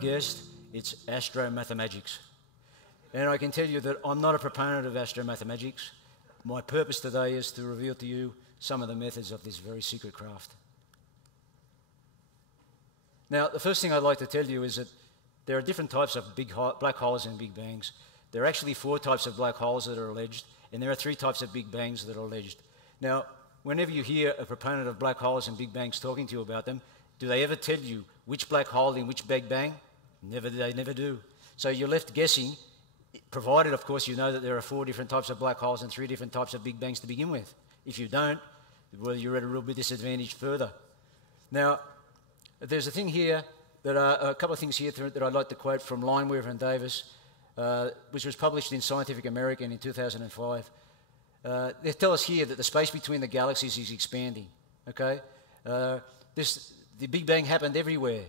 have guessed, it's astromathematics. And I can tell you that I'm not a proponent of astromathematics. My purpose today is to reveal to you some of the methods of this very secret craft. Now, the first thing I'd like to tell you is that there are different types of black holes and big bangs. There are actually 4 types of black holes that are alleged, and there are 3 types of big bangs that are alleged. Now, whenever you hear a proponent of black holes and big bangs talking to you about them, do they ever tell you which black hole in which big bang? They never do. So you're left guessing, provided, of course, you know that there are 4 different types of black holes and 3 different types of big bangs to begin with. If you don't, well, you're at a real bit disadvantage further. Now, there's a thing here, a couple of things here that I'd like to quote from Lineweaver and Davis, which was published in Scientific American in 2005. They tell us here that the space between the galaxies is expanding. Okay, the Big Bang happened everywhere.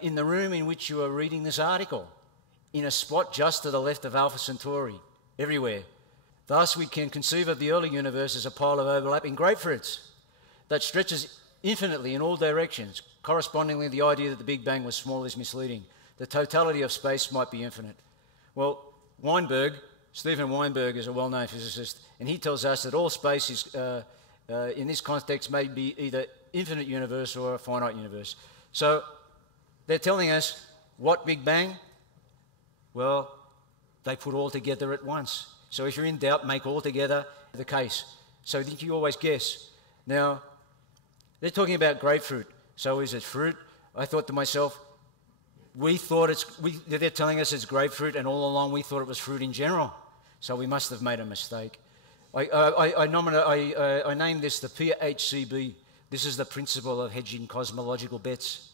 In the room in which you are reading this article, in a spot just to the left of Alpha Centauri, everywhere. Thus, we can conceive of the early universe as a pile of overlapping grapefruits that stretches infinitely in all directions. Correspondingly, the idea that the Big Bang was small is misleading. The totality of space might be infinite. Well, Stephen Weinberg is a well-known physicist, and he tells us that all space is, in this context, may be either infinite universe or a finite universe. So they're telling us what Big Bang? Well, they put all together at once. So if you're in doubt, make all together the case. So that you always guess. Now, they're talking about grapefruit. So is it fruit? I thought to myself, they're telling us it's grapefruit, and all along we thought it was fruit in general. So we must have made a mistake. I named this the PHCB. This is the principle of hedging cosmological bets.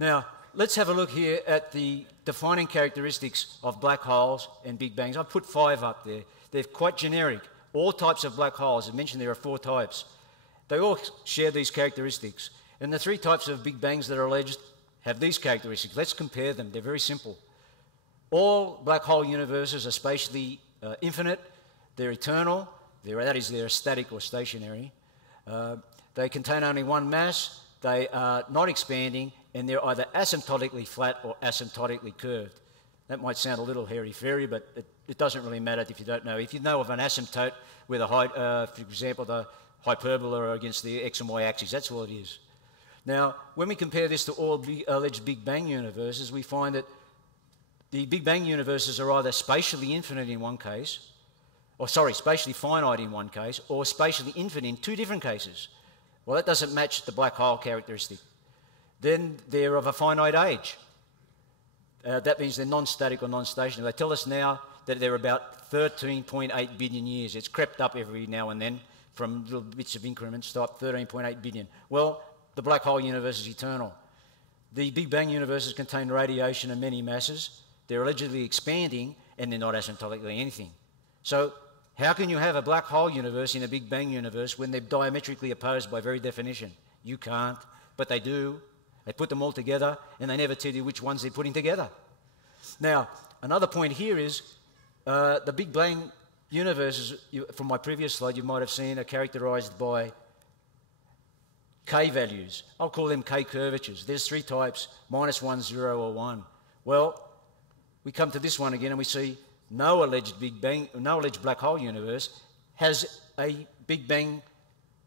Now, let's have a look here at the defining characteristics of black holes and big bangs. I put 5 up there. They're quite generic. All types of black holes, as mentioned, there are 4 types. They all share these characteristics. And the 3 types of big bangs that are alleged have these characteristics. Let's compare them. They're very simple. All black hole universes are spatially infinite. They're eternal. That is, they're static or stationary. They contain only one mass. They are not expanding, and they're either asymptotically flat or asymptotically curved. That might sound a little hairy-fairy, but it doesn't really matter if you don't know. If you know of an asymptote with a height, for example, the hyperbola against the x and y axis, that's all it is. Now, when we compare this to all alleged Big Bang universes, we find that the Big Bang universes are either spatially infinite in one case, spatially finite in one case, or spatially infinite in 2 different cases. Well, that doesn't match the black hole characteristic. Then they're of a finite age. That means they're non-static or non-stationary. They tell us now that they're about 13.8 billion years. It's crept up every now and then from little bits of increments to up 13.8 billion. Well, the black hole universe is eternal. The Big Bang universes contain radiation and many masses. They're allegedly expanding, and they're not asymptotically anything. So how can you have a black hole universe in a Big Bang universe when they're diametrically opposed by very definition? You can't, but they do. They put them all together, and they never tell you which ones they're putting together. Now, another point here is the Big Bang universes, from my previous slide, you might have seen, are characterized by K values. I'll call them K curvatures. There's 3 types, -1, 0, or 1. Well, we come to this one again, and we see no alleged black hole universe has a Big Bang,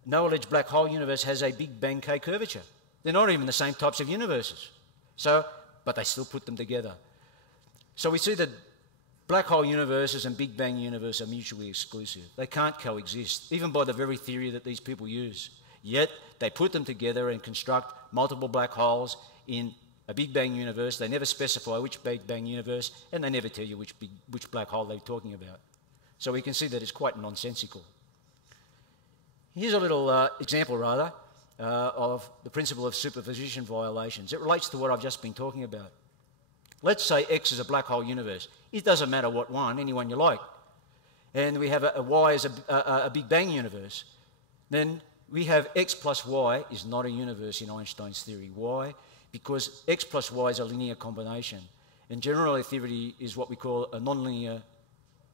no alleged black hole universe has a Big Bang K curvature. They're not even the same types of universes. But they still put them together. So we see that black hole universes and Big Bang universe are mutually exclusive. They can't coexist, even by the very theory that these people use. Yet they put them together and construct multiple black holes in a Big Bang universe. They never specify which Big Bang universe, and they never tell you which black hole they're talking about. So we can see that it's quite nonsensical. Here's a little example, rather, of the principle of superposition violations. It relates to what I've just been talking about. Let's say X is a black hole universe. It doesn't matter what one, any one you like. And we have a Y as a Big Bang universe. Then we have X plus Y is not a universe in Einstein's theory. Why? Because X plus Y is a linear combination. And general relativity is what we call a nonlinear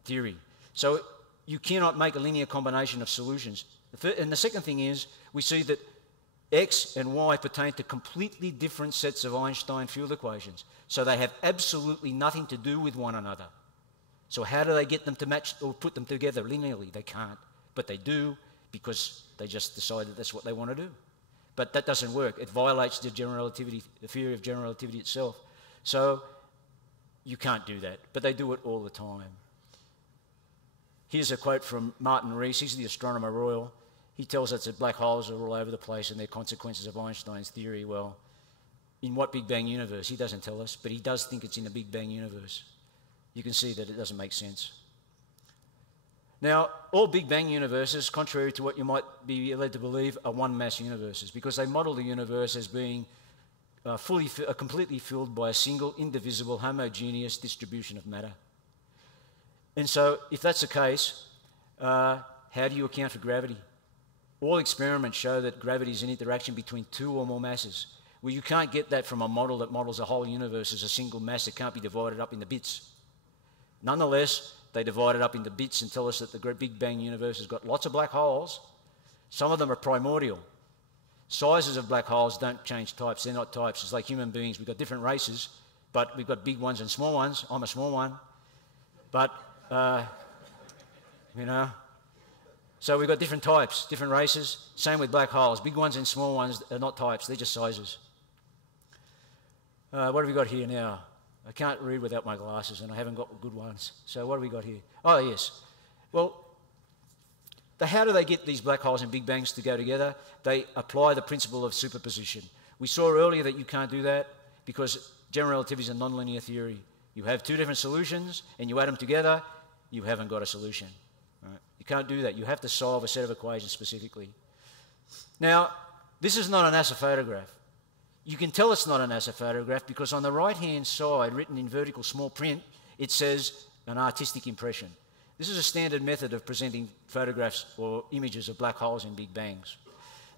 theory. So you cannot make a linear combination of solutions. And the second thing is, we see that X and Y pertain to completely different sets of Einstein field equations. So they have absolutely nothing to do with one another. So how do they get them to match or put them together linearly? They can't. But they do because they just decide that that's what they want to do. But that doesn't work. It violates the general relativity, the theory of general relativity itself. So you can't do that. But they do it all the time. Here's a quote from Martin Rees. He's the astronomer royal. He tells us that black holes are all over the place and they're consequences of Einstein's theory. Well, in what Big Bang universe? He doesn't tell us, but he does think it's in the Big Bang universe. You can see that it doesn't make sense. Now, all Big Bang universes, contrary to what you might be led to believe, are one-mass universes because they model the universe as being completely filled by a single, indivisible, homogeneous distribution of matter. And so, if that's the case, how do you account for gravity? All experiments show that gravity is an interaction between two or more masses. Well, you can't get that from a model that models a whole universe as a single mass that can't be divided up into bits. Nonetheless, they divide it up into bits and tell us that the Big Bang universe has got lots of black holes. Some of them are primordial. Sizes of black holes don't change types. They're not types. It's like human beings. We've got different races, but we've got big ones and small ones. I'm a small one. But, you know, so we've got different types, different races. Same with black holes. Big ones and small ones are not types. They're just sizes. What have we got here now? I can't read without my glasses, and I haven't got good ones. So what have we got here? Oh, yes. Well, how do they get these black holes and Big Bangs to go together? They apply the principle of superposition. We saw earlier that you can't do that because general relativity is a nonlinear theory. You have two different solutions, and you add them together, you haven't got a solution. Right? You can't do that. You have to solve a set of equations specifically. Now, this is not a NASA photograph. You can tell it's not a NASA photograph because on the right-hand side, written in vertical small print, it says an artistic impression. This is a standard method of presenting photographs or images of black holes and Big Bangs.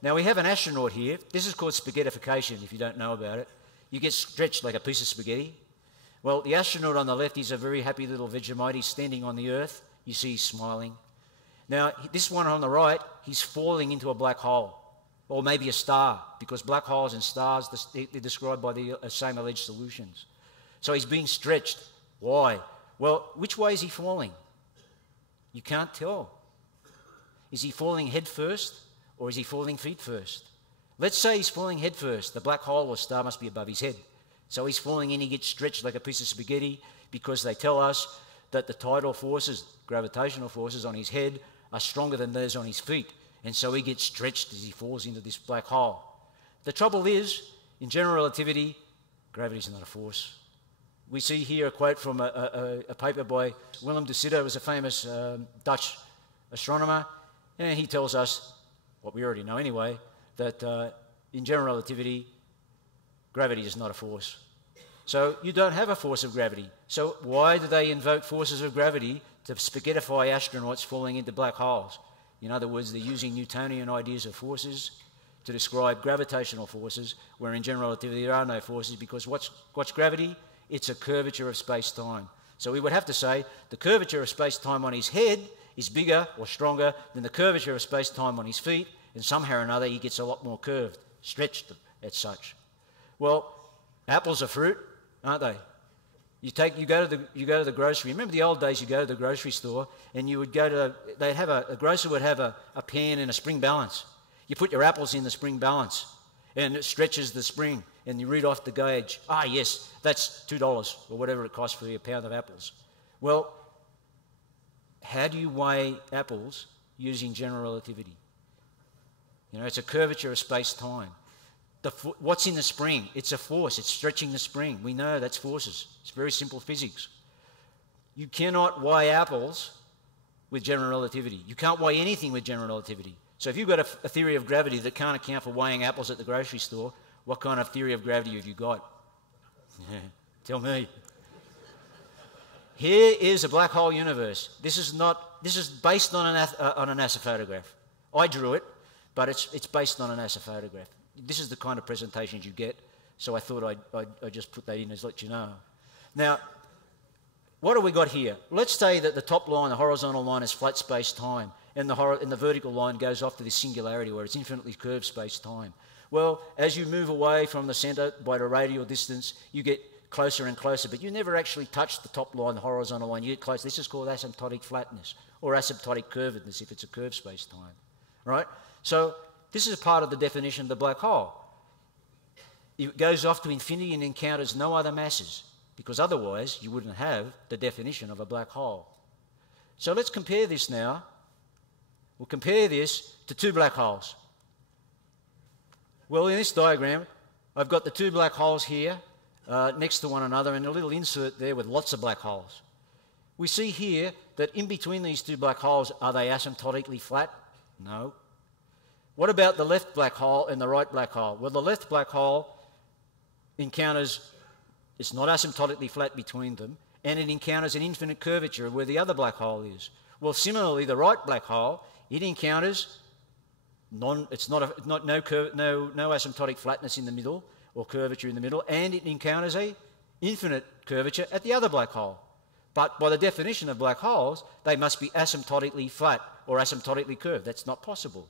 Now, we have an astronaut here. This is called spaghettification, if you don't know about it. You get stretched like a piece of spaghetti. Well, the astronaut on the left is a very happy little Vegemite. He's standing on the Earth. You see he's smiling. Now, this one on the right, he's falling into a black hole. Or maybe a star, because black holes and stars, they're described by the same alleged solutions. So he's being stretched. Why? Well, which way is he falling? You can't tell. Is he falling head first, or is he falling feet first? Let's say he's falling head first. The black hole or star must be above his head. So he's falling in, he gets stretched like a piece of spaghetti, because they tell us that the tidal forces, gravitational forces on his head, are stronger than those on his feet. And so he gets stretched as he falls into this black hole. The trouble is, in general relativity, gravity is not a force. We see here a quote from a paper by Willem de Sitter, who was a famous Dutch astronomer, and he tells us, what we already know anyway, that in general relativity, gravity is not a force. So you don't have a force of gravity. So why do they invoke forces of gravity to spaghettify astronauts falling into black holes? In other words, they're using Newtonian ideas of forces to describe gravitational forces, where in general relativity there are no forces, because what's gravity? It's a curvature of space-time. So we would have to say the curvature of space-time on his head is bigger or stronger than the curvature of space-time on his feet, and somehow or another he gets a lot more curved, stretched as such. Well, apples are fruit, aren't they? You go to the grocery. Remember the old days? You go to the grocery store, and you would go to. A grocer would have a pan and a spring balance. You put your apples in the spring balance, and it stretches the spring, and you read off the gauge. Ah, yes, that's $2 or whatever it costs for a pound of apples. Well, how do you weigh apples using general relativity? You know, it's a curvature of space-time. What's in the spring? It's a force. It's stretching the spring. We know that's forces. It's very simple physics. You cannot weigh apples with general relativity. You can't weigh anything with general relativity. So if you've got a theory of gravity that can't account for weighing apples at the grocery store, what kind of theory of gravity have you got? Tell me. Here is a black hole universe. This is based on a NASA photograph. I drew it, but it's based on a NASA photograph. This is the kind of presentations you get, so I thought I'd just put that in as let you know. Now, what have we got here? Let's say that the top line, the horizontal line, is flat space-time, and the vertical line goes off to this singularity where it's infinitely curved space-time. Well, as you move away from the centre by the radial distance, you get closer and closer, but you never actually touch the top line, the horizontal line. You get close. This is called asymptotic flatness, or asymptotic curvedness if it's a curved space-time, right? So this is a part of the definition of the black hole. It goes off to infinity and encounters no other masses, because otherwise you wouldn't have the definition of a black hole. So let's compare this now. We'll compare this to two black holes. Well, in this diagram, I've got the two black holes here next to one another and a little insert there with lots of black holes. We see here that in between these two black holes, are they asymptotically flat? No. What about the left black hole and the right black hole? Well, the left black hole encounters, it's not asymptotically flat between them, and it encounters an infinite curvature where the other black hole is. Well, similarly, the right black hole, it encounters no asymptotic flatness in the middle or curvature in the middle, and it encounters a infinite curvature at the other black hole. But by the definition of black holes, they must be asymptotically flat or asymptotically curved. That's not possible.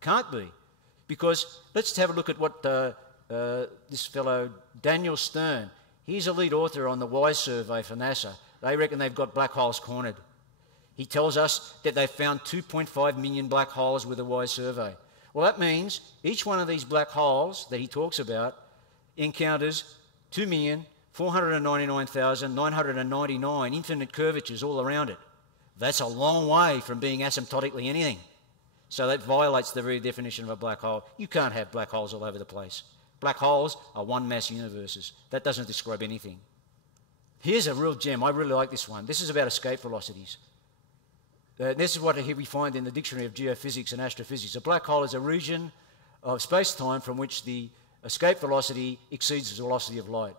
Can't be. Because let's have a look at what this fellow, Daniel Stern, he's a lead author on the WISE survey for NASA. They reckon they've got black holes cornered. He tells us that they've found 2.5 million black holes with a WISE survey. Well, that means each one of these black holes that he talks about encounters 2,499,999 infinite curvatures all around it. That's a long way from being asymptotically anything. So that violates the very definition of a black hole. You can't have black holes all over the place. Black holes are one-mass universes. That doesn't describe anything. Here's a real gem. I really like this one. This is about escape velocities. This is what we find in the Dictionary of Geophysics and Astrophysics. A black hole is a region of space-time from which the escape velocity exceeds the velocity of light.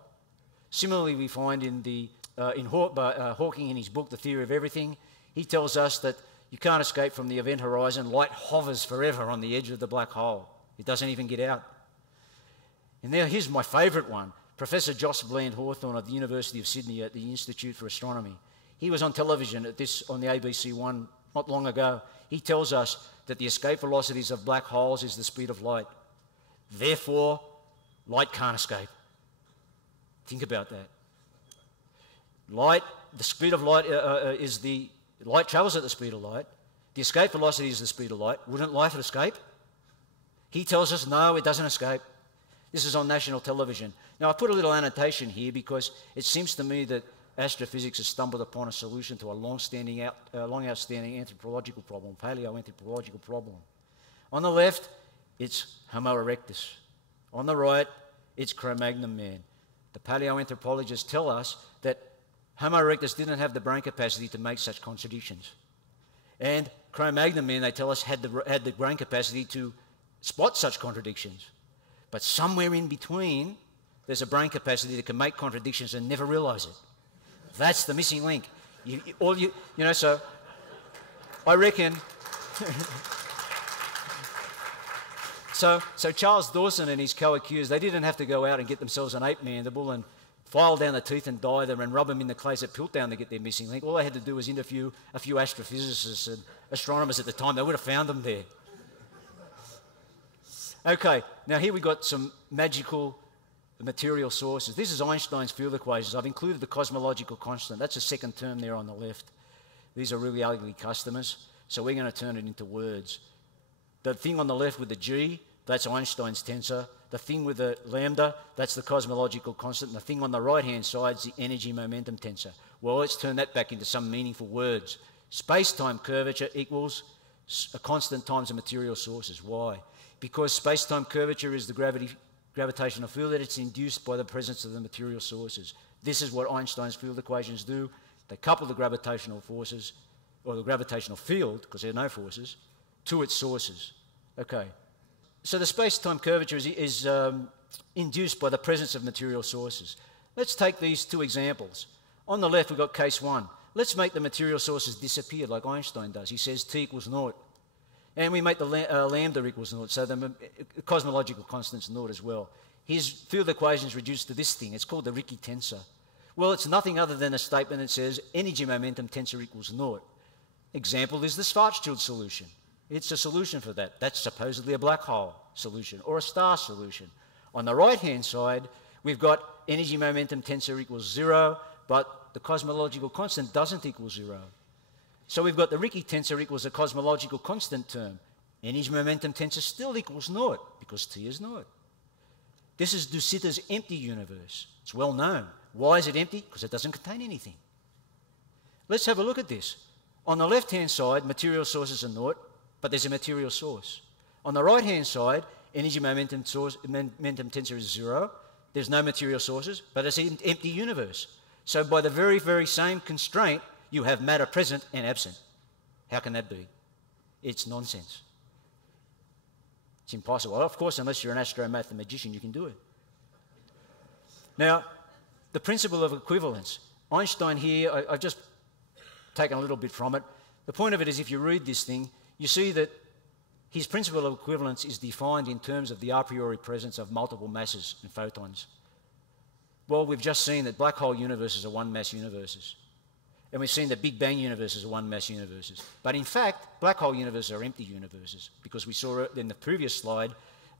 Similarly, we find in Hawking in his book, The Theory of Everything, he tells us that you can't escape from the event horizon. Light hovers forever on the edge of the black hole. It doesn't even get out. And now here's my favourite one. Professor Joss Bland Hawthorne of the University of Sydney at the Institute for Astronomy. He was on television on the ABC One not long ago. He tells us that the escape velocities of black holes is the speed of light. Therefore, light can't escape. Think about that. The speed of light light travels at the speed of light. The escape velocity is the speed of light. Wouldn't light escape? He tells us, no, it doesn't escape. This is on national television. Now, I put a little annotation here because it seems to me that astrophysics has stumbled upon a solution to a long outstanding anthropological problem, paleoanthropological problem. On the left, it's Homo erectus. On the right, it's Cro-Magnon man. The paleoanthropologists tell us that Homo erectus didn't have the brain capacity to make such contradictions. And Cro-Magnon man, they tell us, had the brain capacity to spot such contradictions. But somewhere in between, there's a brain capacity that can make contradictions and never realise it. That's the missing link. So I reckon... so Charles Dawson and his co-accused, they didn't have to go out and get themselves an ape mandible and file down the teeth and dye them and rub them in the clays at Piltdown to get their missing link. All they had to do was interview a few astrophysicists and astronomers at the time. They would have found them there. Okay, now here we've got some magical material sources. This is Einstein's field equations. I've included the cosmological constant. That's the second term there on the left. These are really ugly customers, so we're going to turn it into words. The thing on the left with the G, that's Einstein's tensor. The thing with the lambda, that's the cosmological constant. And the thing on the right-hand side is the energy momentum tensor. Well, let's turn that back into some meaningful words. Space-time curvature equals a constant times the material sources. Why? Because space-time curvature is the gravitational field that it's induced by the presence of the material sources. This is what Einstein's field equations do. They couple the gravitational forces, or the gravitational field, because there are no forces, to its sources. Okay. So the space-time curvature is induced by the presence of material sources. Let's take these two examples. On the left, we've got case one. Let's make the material sources disappear like Einstein does. He says T equals naught. And we make the lambda equals naught, so the cosmological constant's naught as well. His field equation is reduced to this thing. It's called the Ricci tensor. Well, it's nothing other than a statement that says energy momentum tensor equals naught. Example is the Schwarzschild solution. It's a solution for that. That's supposedly a black hole. solution or a star solution. On the right-hand side, we've got energy momentum tensor equals 0, but the cosmological constant doesn't equal 0. So we've got the Ricci tensor equals the cosmological constant term. Energy momentum tensor still equals naught because T is naught. This is de Sitter's empty universe. It's well known. Why is it empty? Because it doesn't contain anything. Let's have a look at this. On the left-hand side, material sources are naught, but there's a material source. On the right-hand side, energy momentum tensor is 0. There's no material sources, but it's an empty universe. So by the very, very same constraint, you have matter present and absent. How can that be? It's nonsense. It's impossible. Well, of course, unless you're an astromathematician, you can do it. Now, the principle of equivalence. Einstein here, I've just taken a little bit from it. The point of it is if you read this thing, you see that his principle of equivalence is defined in terms of the a priori presence of multiple masses and photons. Well, we've just seen that black hole universes are one-mass universes. And we've seen that Big Bang universes are one-mass universes. But in fact, black hole universes are empty universes because we saw in the previous slide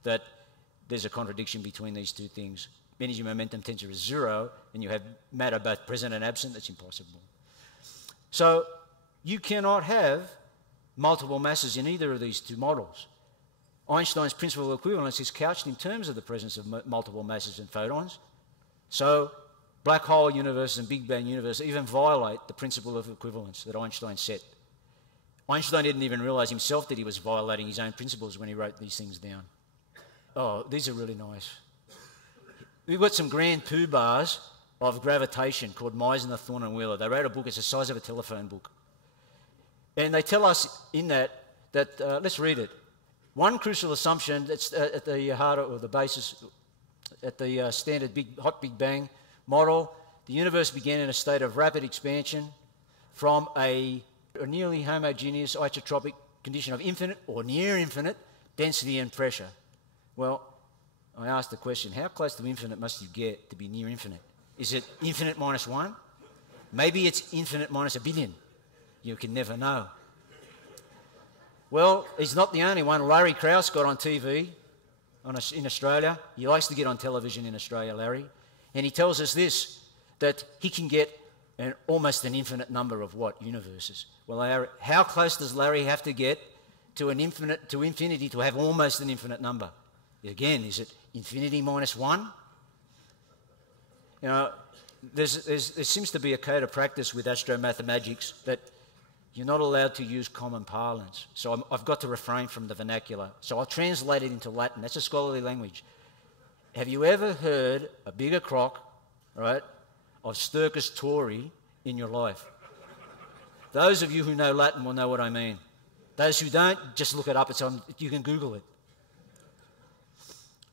that there's a contradiction between these two things. Energy momentum tensor is 0, and you have matter both present and absent. That's impossible. So you cannot have multiple masses in either of these two models. Einstein's principle of equivalence is couched in terms of the presence of multiple masses and photons. So black hole universes and Big Bang universes even violate the principle of equivalence that Einstein set. Einstein didn't even realize himself that he was violating his own principles when he wrote these things down. Oh, these are really nice. We've got some grand poobahs of gravitation called Meissner, Thorne and Wheeler. They wrote a book, it's the size of a telephone book. And they tell us in that let's read it. One crucial assumption that's at the heart or the basis, at the standard hot Big Bang model, the universe began in a state of rapid expansion from a nearly homogeneous isotropic condition of infinite or near infinite density and pressure. Well, I asked the question, how close to infinite must you get to be near infinite? Is it infinite minus 1? Maybe it's infinite minus 1 billion. You can never know. Well, he's not the only one. Larry Krauss got on TV in Australia. He likes to get on television in Australia, Larry. And he tells us this, that he can get almost an infinite number of what? Universes. Well, Larry, how close does Larry have to get to infinity to have almost an infinite number? Again, is it infinity minus 1? You know, there seems to be a code of practice with astromathematics that you're not allowed to use common parlance. So I've got to refrain from the vernacular. So I'll translate it into Latin. That's a scholarly language. Have you ever heard a bigger crock, right, of Sturgis Tori in your life? Those of you who know Latin will know what I mean. Those who don't, just look it up. You can Google it.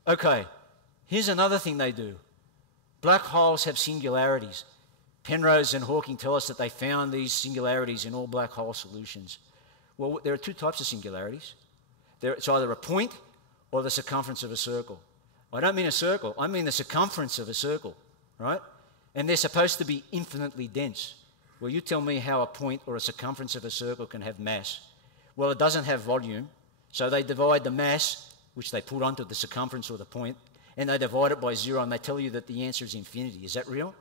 Okay, here's another thing they do. Black holes have singularities. Penrose and Hawking tell us that they found these singularities in all black hole solutions. Well, there are two types of singularities. It's either a point or the circumference of a circle. I don't mean a circle, I mean the circumference of a circle, right? And they're supposed to be infinitely dense. Well, you tell me how a point or a circumference of a circle can have mass. Well, it doesn't have volume, so they divide the mass, which they put onto the circumference or the point, and they divide it by 0, and they tell you that the answer is infinity. Is that real?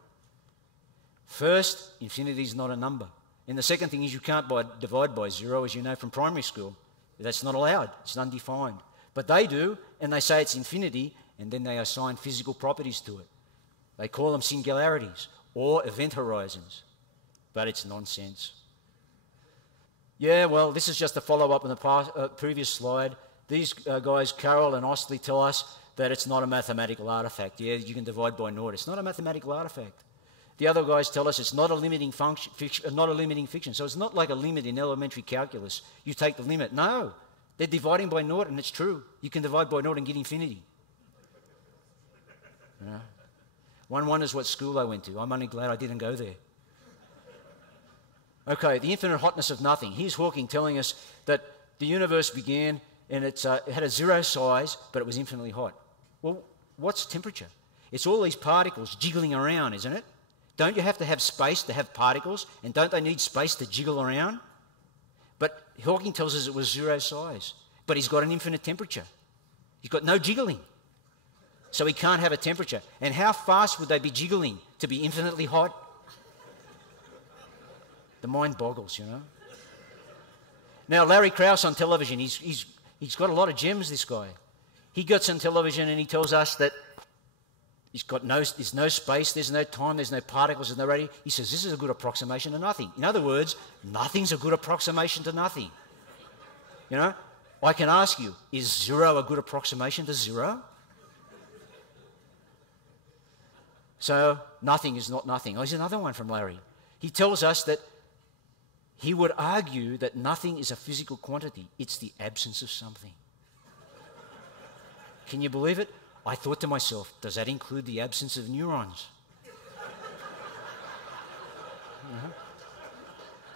First, infinity is not a number. And the second thing is you can't divide by 0, as you know from primary school. That's not allowed. It's undefined. But they do, and they say it's infinity, and then they assign physical properties to it. They call them singularities or event horizons. But it's nonsense. Yeah, well, this is just a follow-up on the previous slide. These guys, Carroll and Ostley, tell us that it's not a mathematical artifact. Yeah, you can divide by naught. It's not a mathematical artifact. The other guys tell us it's not a limiting function, not a limiting fiction. So it's not like a limit in elementary calculus. You take the limit. No, they're dividing by naught, and it's true. You can divide by naught and get infinity. You know? One wonders what school I went to. I'm only glad I didn't go there. Okay, the infinite hotness of nothing. Here's Hawking telling us that the universe began and it had a 0 size, but it was infinitely hot. Well, what's temperature? It's all these particles jiggling around, isn't it? Don't you have to have space to have particles? And don't they need space to jiggle around? But Hawking tells us it was 0 size. But he's got an infinite temperature. He's got no jiggling. So he can't have a temperature. And how fast would they be jiggling to be infinitely hot? The mind boggles, you know. Now, Larry Krauss on television, he's got a lot of gems, this guy. He gets on television and he tells us that there's no space, there's no time, there's no particles, there's no radiation. He says this is a good approximation to nothing. In other words, nothing's a good approximation to nothing. You know, I can ask you, is 0 a good approximation to 0? So nothing is not nothing. Oh, here's another one from Larry. He tells us that he would argue that nothing is a physical quantity. It's the absence of something. Can you believe it? I thought to myself, does that include the absence of neurons?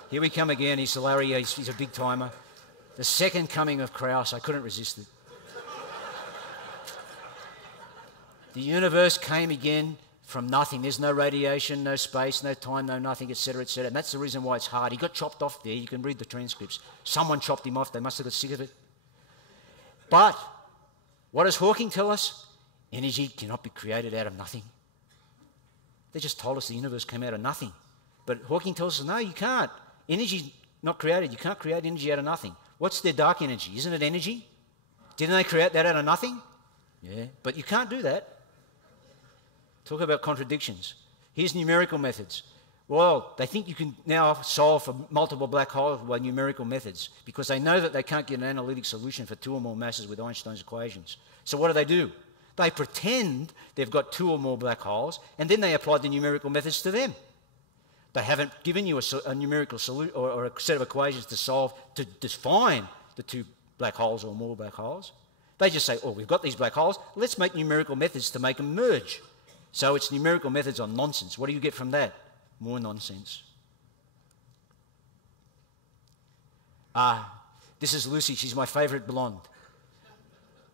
Here we come again. He's Larry. He's a big timer. The second coming of Krauss. I couldn't resist it. The universe came again from nothing. There's no radiation, no space, no time, no nothing, etc., etc. And that's the reason why it's hard. He got chopped off there. You can read the transcripts. Someone chopped him off. They must have got sick of it. But what does Hawking tell us? Energy cannot be created out of nothing. They just told us the universe came out of nothing. But Hawking tells us, no, you can't. Energy's not created. You can't create energy out of nothing. What's their dark energy? Isn't it energy? Didn't they create that out of nothing? Yeah, but you can't do that. Talk about contradictions. Here's numerical methods. Well, they think you can now solve for multiple black holes by numerical methods because they know that they can't get an analytic solution for 2 or more masses with Einstein's equations. So what do? They pretend they've got 2 or more black holes, and then they apply the numerical methods to them. They haven't given you a numerical solution or a set of equations to solve to define the 2 black holes or more black holes. They just say, oh, we've got these black holes, let's make numerical methods to make them merge. So it's numerical methods on nonsense. What do you get from that? More nonsense. This is Lucy. She's my favourite blonde.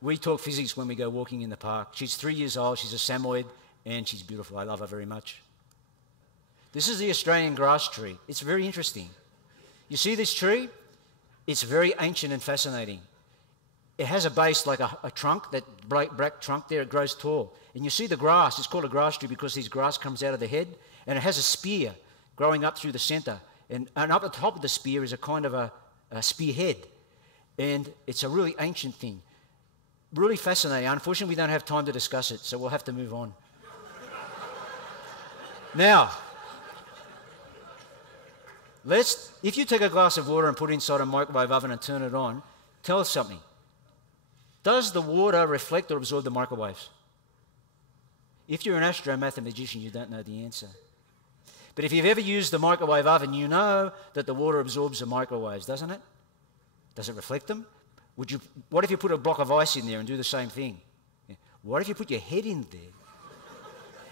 We talk physics when we go walking in the park. She's 3 years old. She's a Samoyed, and she's beautiful. I love her very much. This is the Australian grass tree. It's very interesting. You see this tree? It's very ancient and fascinating. It has a base like a trunk, that black trunk there. It grows tall. And you see the grass. It's called a grass tree because this grass comes out of the head, and it has a spear growing up through the centre. And up the top of the spear is a kind of a spearhead. And it's a really ancient thing. Really fascinating. Unfortunately, we don't have time to discuss it, so we'll have to move on. Now, if you take a glass of water and put it inside a microwave oven and turn it on, tell us something. Does the water reflect or absorb the microwaves? If you're an astromathematician, you don't know the answer. But if you've ever used the microwave oven, you know that the water absorbs the microwaves, doesn't it? Does it reflect them? What if you put a block of ice in there and do the same thing? What if you put your head in there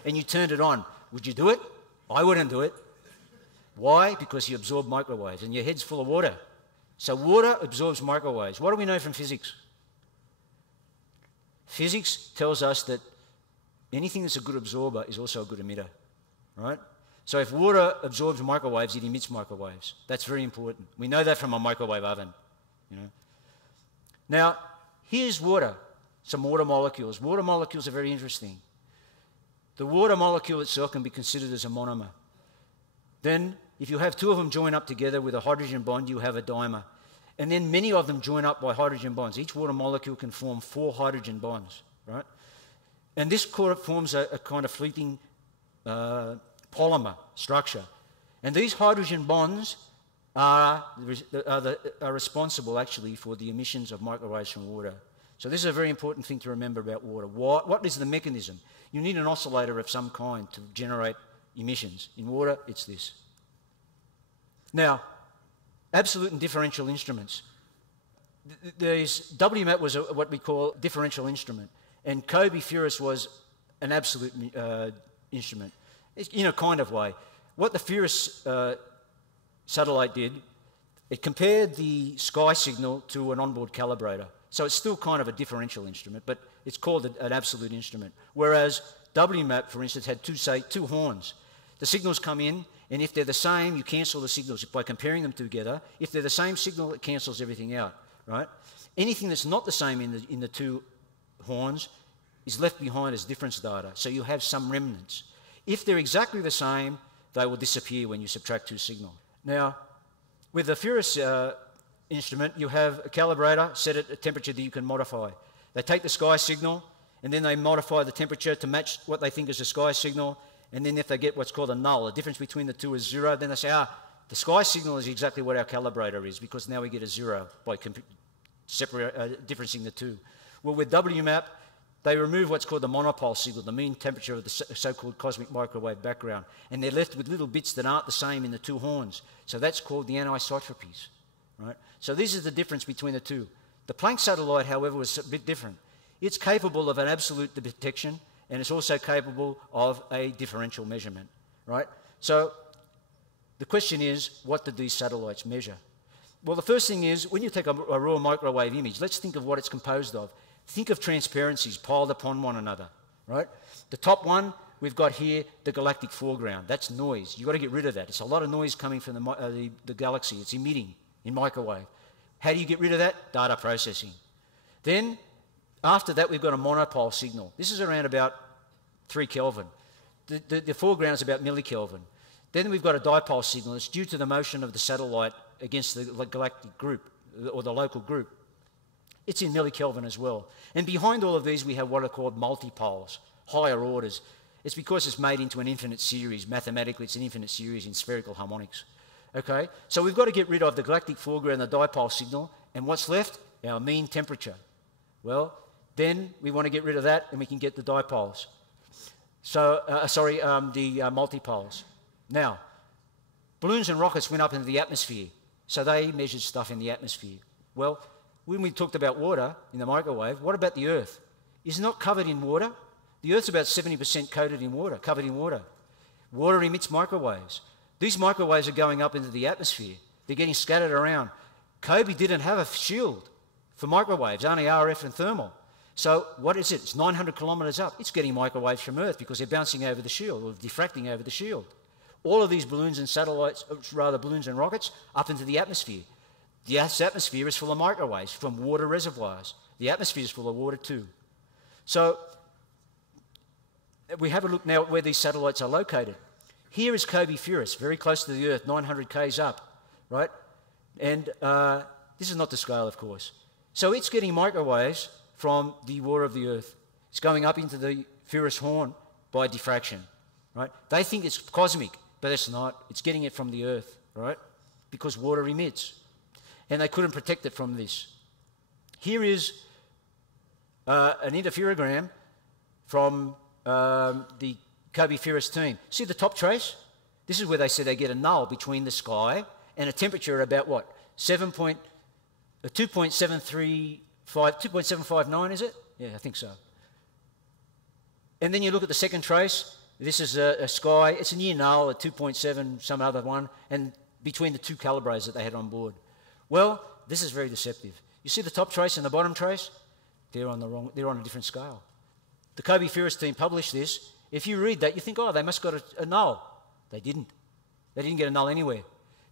and you turned it on? Would you do it? I wouldn't do it. Why? Because you absorb microwaves and your head's full of water. So water absorbs microwaves. What do we know from physics? Physics tells us that anything that's a good absorber is also a good emitter, right? So if water absorbs microwaves, it emits microwaves. That's very important. We know that from a microwave oven, you know. Now, here's water, some water molecules. Water molecules are very interesting. The water molecule itself can be considered as a monomer. Then, if you have 2 of them join up together with a hydrogen bond, you have a dimer. And then many of them join up by hydrogen bonds. Each water molecule can form 4 hydrogen bonds, right? And this forms a kind of fleeting polymer structure. And these hydrogen bonds are responsible, actually, for the emissions of microwaves from water. So this is a very important thing to remember about water. What is the mechanism? You need an oscillator of some kind to generate emissions. In water, it's this. Now, absolute and differential instruments. WMAP was what we call differential instrument, and COBE FIRAS was an absolute instrument, in a kind of way. What the FIRAS satellite did, it compared the sky signal to an onboard calibrator. So it's still kind of a differential instrument, but it's called an absolute instrument. Whereas WMAP, for instance, had two horns. The signals come in, and if they're the same, you cancel the signals by comparing them together. If they're the same signal, it cancels everything out, right? Anything that's not the same in the two horns is left behind as difference data, so you have some remnants. If they're exactly the same, they will disappear when you subtract two signals. Now, with the FIRAS instrument, you have a calibrator set at a temperature that you can modify. They take the sky signal, and then they modify the temperature to match what they think is the sky signal, and then if they get what's called a null, the difference between the two is 0, then they say, the sky signal is exactly what our calibrator is, because now we get a 0 by differencing the two. Well, with WMAP, they remove what's called the monopole signal, the mean temperature of the so-called cosmic microwave background, and they're left with little bits that aren't the same in the two horns. So that's called the anisotropies, right? So this is the difference between the two. The Planck satellite, however, was a bit different. It's capable of an absolute detection, and it's also capable of a differential measurement, right? So the question is, what did these satellites measure? Well, the first thing is, when you take a raw microwave image, let's think of what it's composed of. Think of transparencies piled upon one another, right? The top one, we've got here the galactic foreground. That's noise. You've got to get rid of that. It's a lot of noise coming from the galaxy. It's emitting in microwave. How do you get rid of that? Data processing. Then, after that, we've got a monopole signal. This is around about 3 Kelvin. The foreground is about millikelvin. Then we've got a dipole signal. It's due to the motion of the satellite against the galactic group, or the local group. It's in millikelvin as well. And behind all of these, we have what are called multipoles, higher orders. It's because it's made into an infinite series. Mathematically, it's an infinite series in spherical harmonics. Okay? So we've got to get rid of the galactic foreground, the dipole signal, and what's left? Our mean temperature. Well, then we want to get rid of that, and we can get the dipoles. So, the multipoles. Now, balloons and rockets went up into the atmosphere, so they measured stuff in the atmosphere. Well, when we talked about water in the microwave, what about the Earth? Is it not covered in water? The Earth's about 70% covered in water. Water emits microwaves. These microwaves are going up into the atmosphere. They're getting scattered around. COBE didn't have a shield for microwaves, only RF and thermal. So what is it? It's 900 kilometres up. It's getting microwaves from Earth because they're bouncing over the shield, or diffracting over the shield. All of these balloons and satellites, rather balloons and rockets, up into the atmosphere. The atmosphere is full of microwaves from water reservoirs. The atmosphere is full of water too. So we have a look now at where these satellites are located. Here is COBE FIRAS, very close to the Earth, 900 k's up, right? And this is not the scale, of course. So it's getting microwaves from the water of the Earth. It's going up into the FIRAS horn by diffraction, right? They think it's cosmic, but it's not. It's getting it from the Earth, right? Because water emits. And they couldn't protect it from this. Here is an interferogram from the COBE FIRAS team. See the top trace? This is where they said they get a null between the sky and a temperature at about what? 2.759, is it? Yeah, I think so. And then you look at the second trace. This is a sky. It's a near null at 2.7, some other one, and between the two calibrators that they had on board. Well, this is very deceptive. You see the top trace and the bottom trace? They're on a different scale. The COBE FIRAS team published this. If you read that, you think, oh, they must have got a null. They didn't. They didn't get a null anywhere.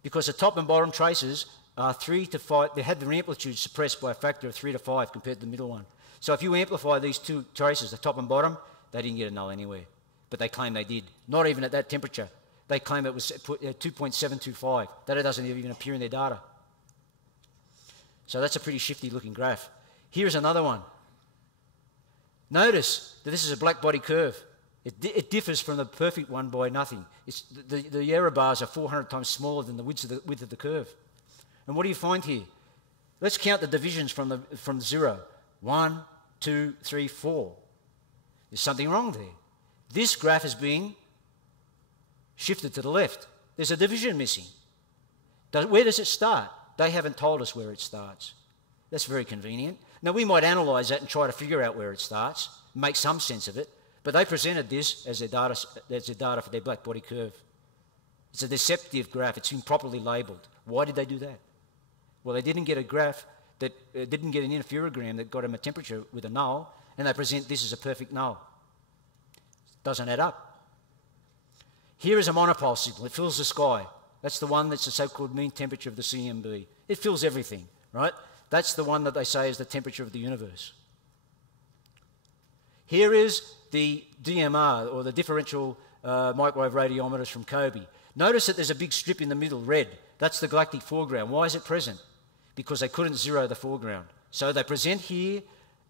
Because the top and bottom traces are 3 to 5. They had their amplitude suppressed by a factor of 3 to 5 compared to the middle one. So if you amplify these two traces, the top and bottom, they didn't get a null anywhere. But they claim they did. Not even at that temperature. They claim it was 2.725. That doesn't even appear in their data. So that's a pretty shifty looking graph. Here's another one. Notice that this is a blackbody curve. It differs from the perfect one by nothing. The error bars are 400 times smaller than the width of the curve. And what do you find here? Let's count the divisions from 0. 1, 2, 3, 4. There's something wrong there. This graph is being shifted to the left. There's a division missing. Where does it start? They haven't told us where it starts. That's very convenient. Now, we might analyse that and try to figure out where it starts, make some sense of it, but they presented this as their data for their blackbody curve. It's a deceptive graph. It's been properly labelled. Why did they do that? Well, they didn't get a graph that didn't get an interferogram that got them a temperature with a null, and they present this as a perfect null. Doesn't add up. Here is a monopole signal. It fills the sky. That's the one that's the so-called mean temperature of the CMB. It fills everything, right? That's the one that they say is the temperature of the universe. Here is the DMR, or the differential microwave radiometers from COBE. Notice that there's a big strip in the middle, red. That's the galactic foreground. Why is it present? Because they couldn't zero the foreground. So they present here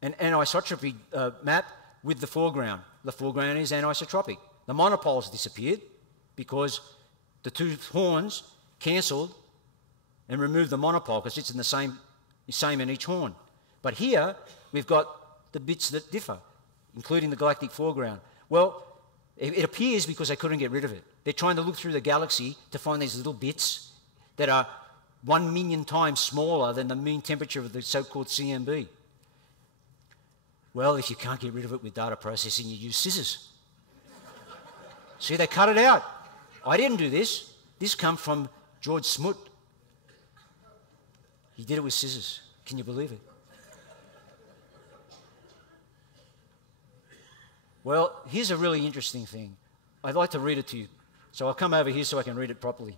an anisotropy map with the foreground. The foreground is anisotropic. The monopoles disappeared because the two horns cancelled and removed the monopole because it's in the same in each horn. But here we've got the bits that differ, including the galactic foreground. Well, it appears because they couldn't get rid of it. They're trying to look through the galaxy to find these little bits that are 1 million times smaller than the mean temperature of the so-called CMB. Well, if you can't get rid of it with data processing, you use scissors. See, they cut it out. I didn't do this. This comes from George Smoot. He did it with scissors. Can you believe it? Well, here's a really interesting thing. I'd like to read it to you. So I'll come over here so I can read it properly.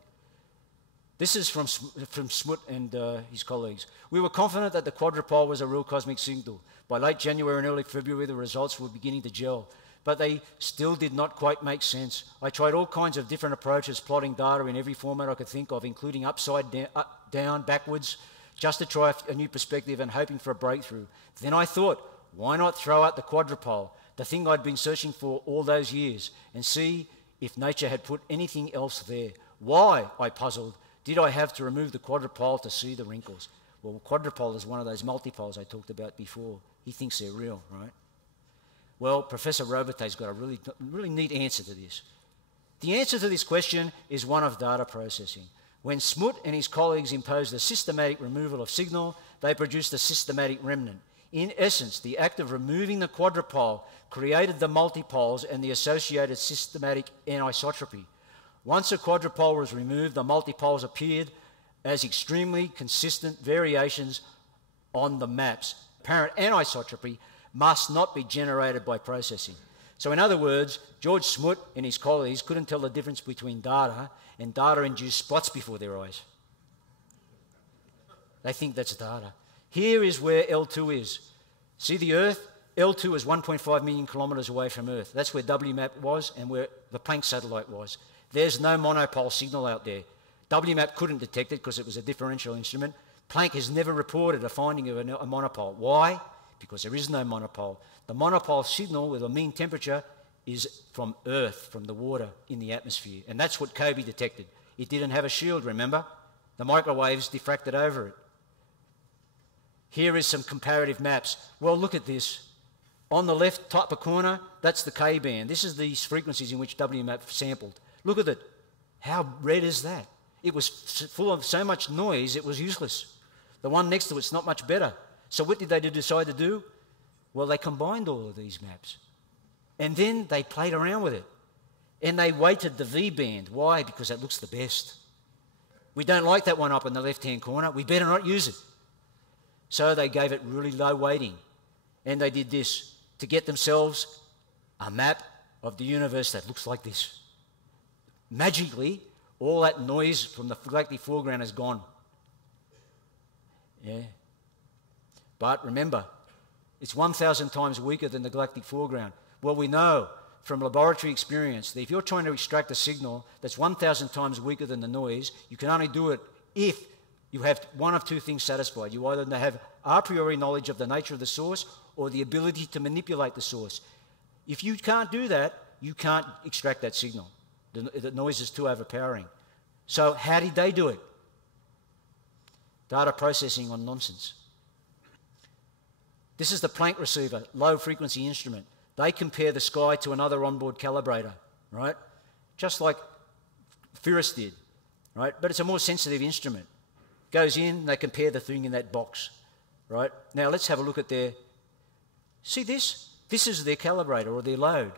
This is from Smoot and his colleagues. We were confident that the quadrupole was a real cosmic signal. By late January and early February, the results were beginning to gel, but they still did not quite make sense. I tried all kinds of different approaches, plotting data in every format I could think of, including upside down, down, backwards, just to try a new perspective and hoping for a breakthrough. Then I thought, why not throw out the quadrupole, the thing I'd been searching for all those years, and see if nature had put anything else there? Why, I puzzled, did I have to remove the quadrupole to see the wrinkles? Well, quadrupole is one of those multipoles I talked about before. He thinks they're real, right? Well, Professor Robitaille's got a really neat answer to this. The answer to this question is one of data processing. When Smoot and his colleagues imposed a systematic removal of signal, they produced a systematic remnant. In essence, the act of removing the quadrupole created the multipoles and the associated systematic anisotropy. Once a quadrupole was removed, the multipoles appeared as extremely consistent variations on the maps. Apparent anisotropy must not be generated by processing. So in other words, George Smoot and his colleagues couldn't tell the difference between data and data-induced spots before their eyes. They think that's data. Here is where L2 is. See the Earth? L2 is 1.5 million kilometres away from Earth. That's where WMAP was and where the Planck satellite was. There's no monopole signal out there. WMAP couldn't detect it because it was a differential instrument. Planck has never reported a finding of a monopole. Why? Because there is no monopole. The monopole signal with a mean temperature is from Earth, from the water in the atmosphere. And that's what COBE detected. It didn't have a shield, remember? The microwaves diffracted over it. Here is some comparative maps. Well, look at this. On the left upper corner, that's the K-band. This is these frequencies in which WMAP sampled. Look at it. How red is that? It was full of so much noise, it was useless. The one next to it's not much better. So what did they decide to do? Well, they combined all of these maps. And then they played around with it. And they weighted the V-band. Why? Because that looks the best. We don't like that one up in the left-hand corner. We better not use it. So they gave it really low weighting. And they did this to get themselves a map of the universe that looks like this. Magically, all that noise from the galactic foreground is gone. Yeah. But remember, it's 1,000 times weaker than the galactic foreground. Well, we know from laboratory experience that if you're trying to extract a signal that's 1,000 times weaker than the noise, you can only do it if you have one of two things satisfied. You either have a priori knowledge of the nature of the source or the ability to manipulate the source. If you can't do that, you can't extract that signal. The noise is too overpowering. So how did they do it? Data processing on nonsense. This is the Planck receiver, low-frequency instrument. They compare the sky to another onboard calibrator, right? Just like FIRAS did, right? But it's a more sensitive instrument. Goes in, they compare the thing in that box, right? Now let's have a look at their... See this? This is their calibrator or their load.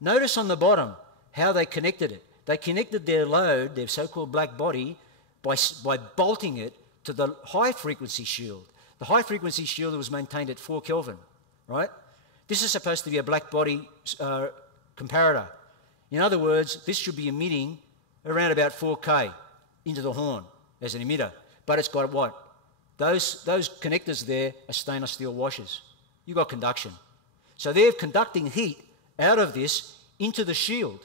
Notice on the bottom how they connected it. They connected their load, their so-called black body, by bolting it to the high-frequency shield. The high-frequency shield was maintained at 4 Kelvin, right? This is supposed to be a black body comparator. In other words, this should be emitting around about 4K into the horn as an emitter. But it's got what? Those connectors there are stainless steel washers. You've got conduction. So they're conducting heat out of this into the shield.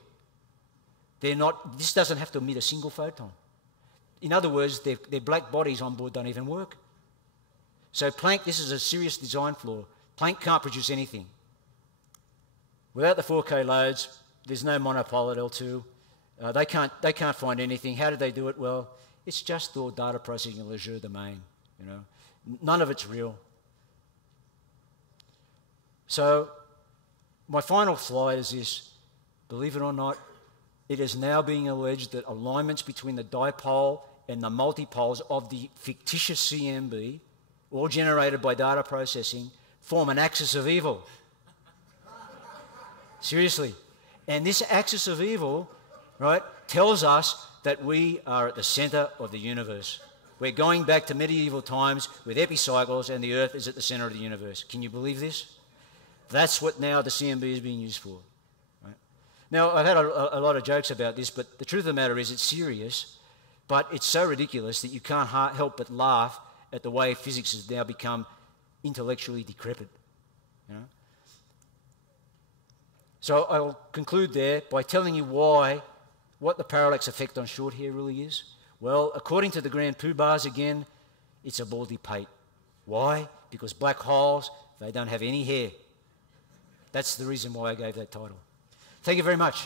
This doesn't have to emit a single photon. In other words, their black bodies on board don't even work. So Planck, this is a serious design flaw. Planck can't produce anything. Without the 4K loads, there's no monopole at L2. They can't find anything. How did they do it? Well, it's just all data processing in Azure domain. You know, none of it's real. So my final slide is this. Believe it or not, it is now being alleged that alignments between the dipole and the multipoles of the fictitious CMB, all generated by data processing, form an axis of evil. Seriously. And this axis of evil, right, tells us that we are at the centre of the universe. We're going back to medieval times with epicycles and the Earth is at the centre of the universe. Can you believe this? That's what now the CMB is being used for. Right? Now, I've had a lot of jokes about this, but the truth of the matter is it's serious, but it's so ridiculous that you can't help but laugh at the way physics has now become intellectually decrepit. You know? So I'll conclude there by telling you what the parallax effect on short hair really is. Well, according to the grand poobahs again, it's a baldy pate. Why? Because black holes, they don't have any hair. That's the reason why I gave that title. Thank you very much.